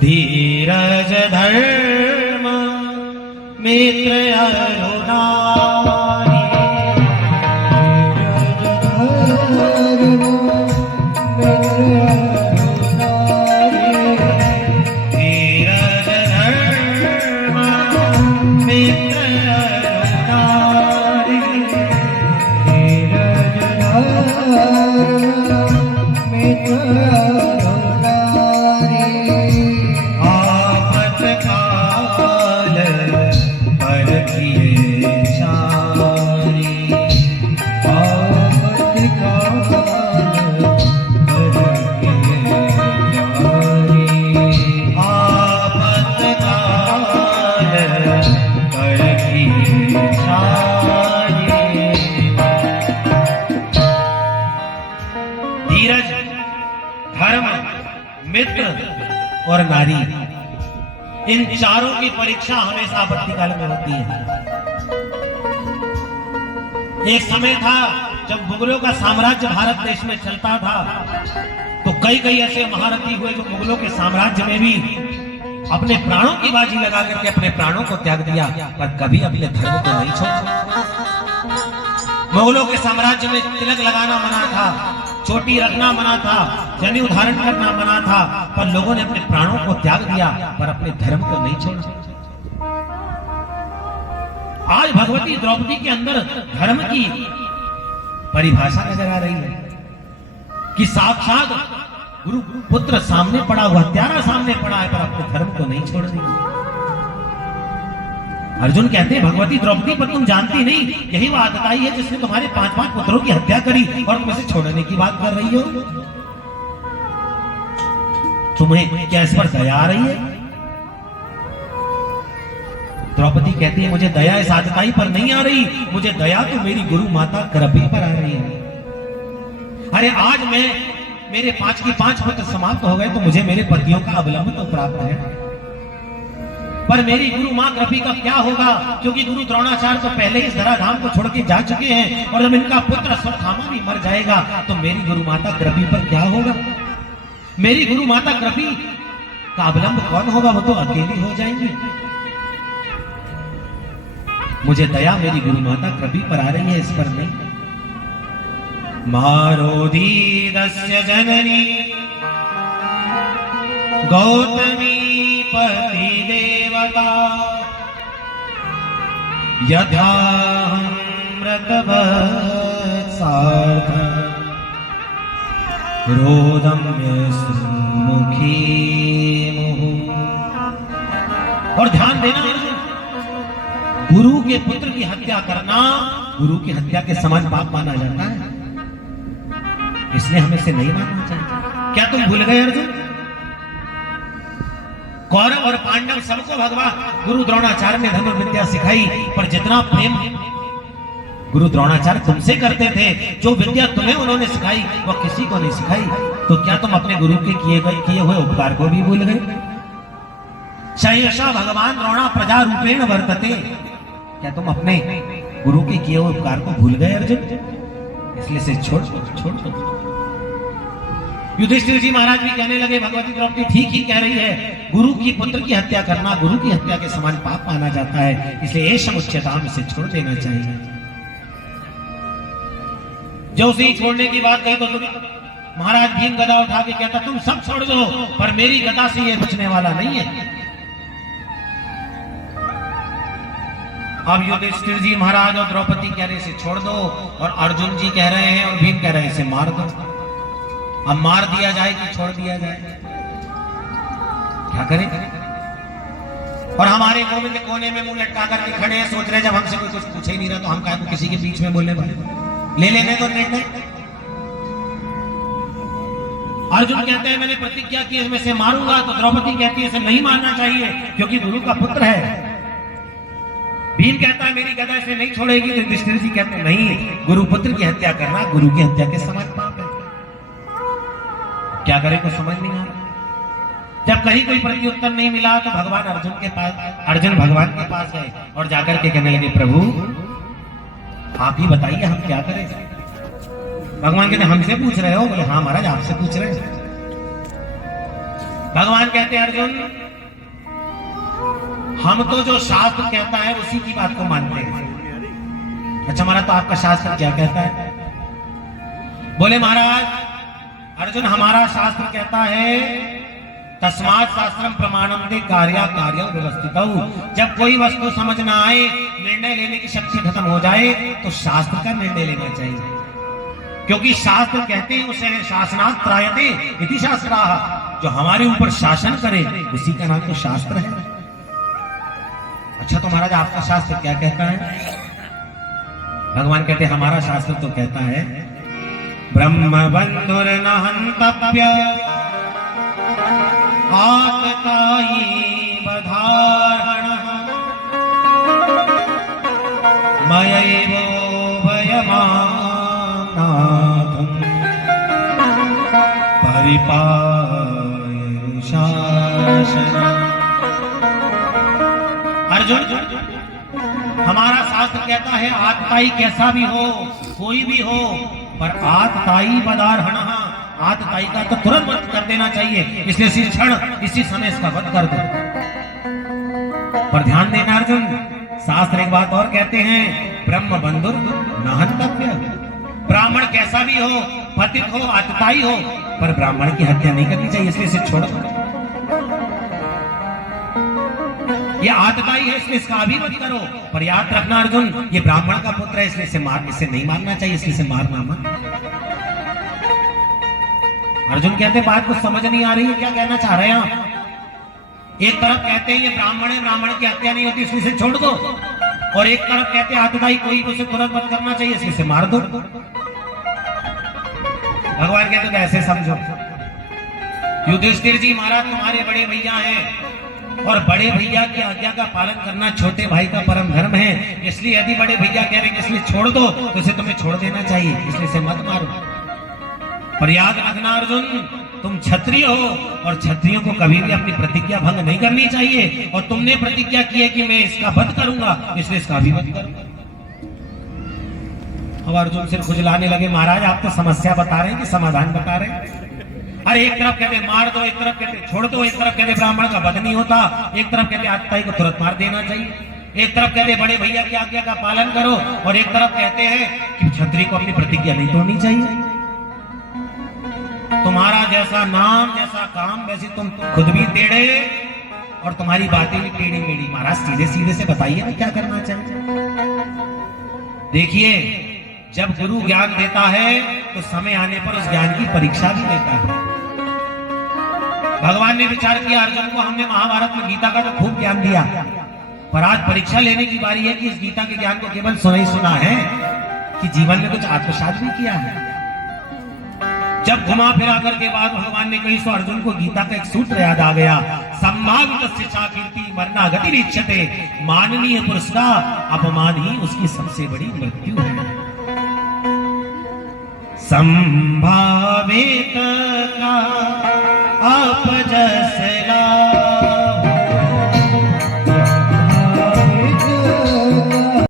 धीरज धर्म मित्र अरुणारी, धीरज धर्म मित्र अरुणारी, धीरज धर्म मित्र धीरज, धर्म, मित्र और नारी, इन चारों की परीक्षा हमेशा आपत्तिकाल में होती है। एक समय था जब मुगलों का साम्राज्य भारत देश में चलता था, तो कई कई ऐसे महारथी हुए जो मुगलों के साम्राज्य में भी अपने प्राणों की बाजी लगा करके अपने प्राणों को त्याग दिया, पर कभी अपने धर्म को नहीं छोड़ा। मुगलों के साम्राज्य में तिलक लगाना मना था, चोटी रखना मना था, जनेऊ धारण करना मना था, पर लोगों ने अपने प्राणों को त्याग दिया, पर अपने धर्म को नहीं छोड़ा। आज भगवती द्रौपदी के अंदर धर्म की परिभाषा नजर आ रही है कि साक्षात गुरु पुत्र सामने पड़ा हुआ, हत्यारा सामने पड़ा है, पर अपने धर्म को नहीं छोड़ दिया। अर्जुन कहते हैं भगवती द्रौपदी पर तुम जानती नहीं, यही वो आतताई है जिसने तुम्हारे 5 पुत्रों की हत्या करी और तुम इसे छोड़ने की बात कर रही हो। तुम्हें क्या इस पर दया आ रही है? द्रौपदी कहती है मुझे दया इस आतताई पर नहीं आ रही, मुझे दया तो मेरी गुरु माता कृपी पर आ रही है। अरे आज मेरे 5 की 5 पुत्र समाप्त हो गए तो मुझे मेरे पतियों का अवलंब तो प्राप्त है, पर मेरी गुरु मां कृपी का क्या होगा? क्योंकि गुरु द्रोणाचार्य तो पहले ही धराधाम को छोड़ के जा चुके हैं, और जब इनका पुत्र अश्वत्थामा भी मर जाएगा तो मेरी गुरु माता कृपी पर क्या होगा? मेरी गुरु माता कृपी का अवलंब कौन होगा? वो तो अकेली हो जाएंगी। मुझे दया मेरी गुरु माता कृपी पर आ रही है, इस पर नहीं। मारोधीरस्य जननी गौतमी पति देवता यथा मृतवत्सार्थ रोदम्य सुमुखी मुहुः। और ध्यान देना अर्जुन, गुरु के पुत्र की हत्या करना गुरु की हत्या के समान पाप माना जाता है, इसलिए हमें इसे नहीं मानना चाहिए। क्या तुम भूल गए अर्जुन? कौरव और पांडव सबको भगवान गुरु द्रोणाचार्य ने धनुर्विद्या सिखाई, पर जितना प्रेम गुरु द्रोणाचार्य तुमसे करते थे, जो विद्या तुम्हें उन्होंने सिखाई वो किसी को नहीं सिखाई। तो क्या तुम अपने गुरु के किए हुए उपकार को भी भूल गए? शयशा भगवान द्रोणा प्रजा रूपेण वर्तते। क्या तुम अपने गुरु के किए हुए उपकार को भूल गए अर्जुन? इसलिए से छोड़। युधिष्ठिर जी महाराज भी कहने लगे भगवती द्रौपदी ठीक ही कह रही है, गुरु की पुत्र की हत्या करना गुरु की हत्या के समान पाप माना जाता है, इसलिए ये समुच्चयताम इसे छोड़ देना चाहिए। जो उसे छोड़ने की बात कही तो महाराज भीम गदा उठा के कहता तुम सब छोड़ दो, पर मेरी गदा से ये रुचने वाला नहीं है। अब युधिष्ठिर जी महाराज और द्रौपदी कह रहे इसे छोड़ दो, और अर्जुन जी कह रहे हैं और भीम कह रहे हैं इसे मार दो। अब मार दिया जाए कि छोड़ दिया जाए, क्या करें? और हमारे गोविंद कोने में मुंह लटका करके खड़े हैं, सोच रहे जब हमसे कोई कुछ पूछे ही नहीं रहा तो हम काहे को किसी के बीच में बोलने वाले। ले लेने तो निर्णय। अर्जुन कहते हैं मैंने प्रतिज्ञा की इसमें से मारूंगा, तो द्रौपदी कहती है इसे नहीं मारना चाहिए क्योंकि गुरु का पुत्र है। भीम कहता है मेरी गदा इसे नहीं छोड़ेगी, तो युधिष्ठिर जी कहते हैं नहीं, गुरु पुत्र की हत्या करना गुरु की हत्या के समान पाप है। क्या करें को समझ नहीं आ रहा। जब कहीं कोई प्रत्युत्तर नहीं मिला तो भगवान अर्जुन भगवान के पास गए और जाकर के कहने लगे प्रभु आप ही बताइए हम क्या करें। भगवान कहते हमसे पूछ रहे हो? बोले हाँ महाराज आपसे पूछ रहे हैं। भगवान कहते हैं अर्जुन, हम तो जो शास्त्र कहता है उसी की बात को मानते हैं। अच्छा महाराज, तो आपका शास्त्र क्या कहता है? बोले महाराज अर्जुन, हमारा शास्त्र कहता है तस्मात् शास्त्रम प्रमाणम दे कार्या कार्य व्यवस्थित। जब कोई वस्तु समझ ना आए, निर्णय लेने की शक्ति खत्म हो जाए, तो शास्त्र का निर्णय लेना चाहिए। क्योंकि शास्त्र कहते हैं उसे शासनात् त्रायते इति शास्त्राः, जो हमारे ऊपर शासन करे उसी का नाम तो शास्त्र है। अच्छा तो महाराज आपका शास्त्र क्या कहता है? भगवान कहते हैं हमारा शास्त्र तो कहता है ब्रह्म बंधुर न हन्तव्य आततायी बधारणः मयैवो भयमानाथं परिपालयनुशासनम्। अर्जुन, हमारा शास्त्र कहता है आतताई कैसा भी हो, कोई भी हो, पर आतताई बधारणः, आतताई का तो तुरंत वध कर देना चाहिए। इसलिए इसी क्षण इसी समय इसका वध कर दो। पर ध्यान देना अर्जुन, शास्त्र एक बात और कहते हैं ब्रह्म बंधुर न हन्तव्य। ब्राह्मण कैसा भी हो, पतित हो, आतताई हो, पर ब्राह्मण की हत्या नहीं करनी चाहिए, इसलिए इसे छोड़ दो। ये आतताई है इसलिए इसका अभिवध करो, पर याद रखना अर्जुन, ये ब्राह्मण का पुत्र है इसलिए इसे नहीं मारना चाहिए, इसलिए इसे मारना मत। अर्जुन कहते बात कुछ समझ नहीं आ रही है, क्या कहना चाह रहे हैं आप? एक तरफ कहते हैं ये ब्राह्मण है, ब्राह्मण की हत्या नहीं होती इसलिए इसे छोड़ दो, और एक तरफ कहते हैं आतताई कोई उसे तुरंत वध करना चाहिए इसलिए इसे मार दो। भगवान कहते तो ऐसे समझो, युधिष्ठिर जी महाराज तुम्हारे बड़े भैया हैं, और बड़े भैया की आज्ञा का पालन करना छोटे भाई का परम धर्म है। इसलिए यदि बड़े भैया कह रहे हैं इसलिए छोड़ दो, तो इसे तुम्हें छोड़ देना चाहिए, इसलिए इसे मत मारो। पर याद रखना अर्जुन, तुम क्षत्रिय हो और क्षत्रियों को कभी भी अपनी प्रतिज्ञा भंग नहीं करनी चाहिए, और तुमने प्रतिज्ञा की है कि मैं इसका वध करूंगा, इसलिए इसका भी वध करूंगा। अब अर्जुन सिर खुजलाने लगे, महाराज आप तो समस्या बता रहे हैं कि समाधान बता रहे हैं? अरे एक तरफ कहते मार दो, एक तरफ कहते छोड़ दो, एक तरफ कहते ब्राह्मण का वध नहीं होता, एक तरफ कहते आतताई को तुरंत मार देना चाहिए, एक तरफ कहते बड़े भैया की आज्ञा का पालन करो, और एक तरफ कहते हैं कि क्षत्रिय को अपनी प्रतिज्ञा नहीं तोड़नी चाहिए। तुम्हारा जैसा नाम जैसा काम वैसे तुम खुद भी टेढ़े और तुम्हारी बातें भी टेढ़ी मेढ़ी। महाराज सीधे सीधे से बताइए ना क्या करना चाहिए। देखिए जब गुरु ज्ञान देता है तो समय आने पर उस ज्ञान की परीक्षा भी लेता है। भगवान ने विचार किया अर्जुन को हमने महाभारत में गीता का तो खूब ज्ञान दिया, पर आज परीक्षा लेने की बारी है कि इस गीता के ज्ञान को केवल सुना ही सुना है कि जीवन में कुछ आत्मसात भी किया है। जब घुमा फिरा करके बाद भगवान ने कही तो अर्जुन को गीता का एक सूत्र याद आ गया, संभावित कीर्ति मरना गति रीक्षते, माननीय पुरुष का अपमान ही उसकी सबसे बड़ी मृत्यु है। संभावित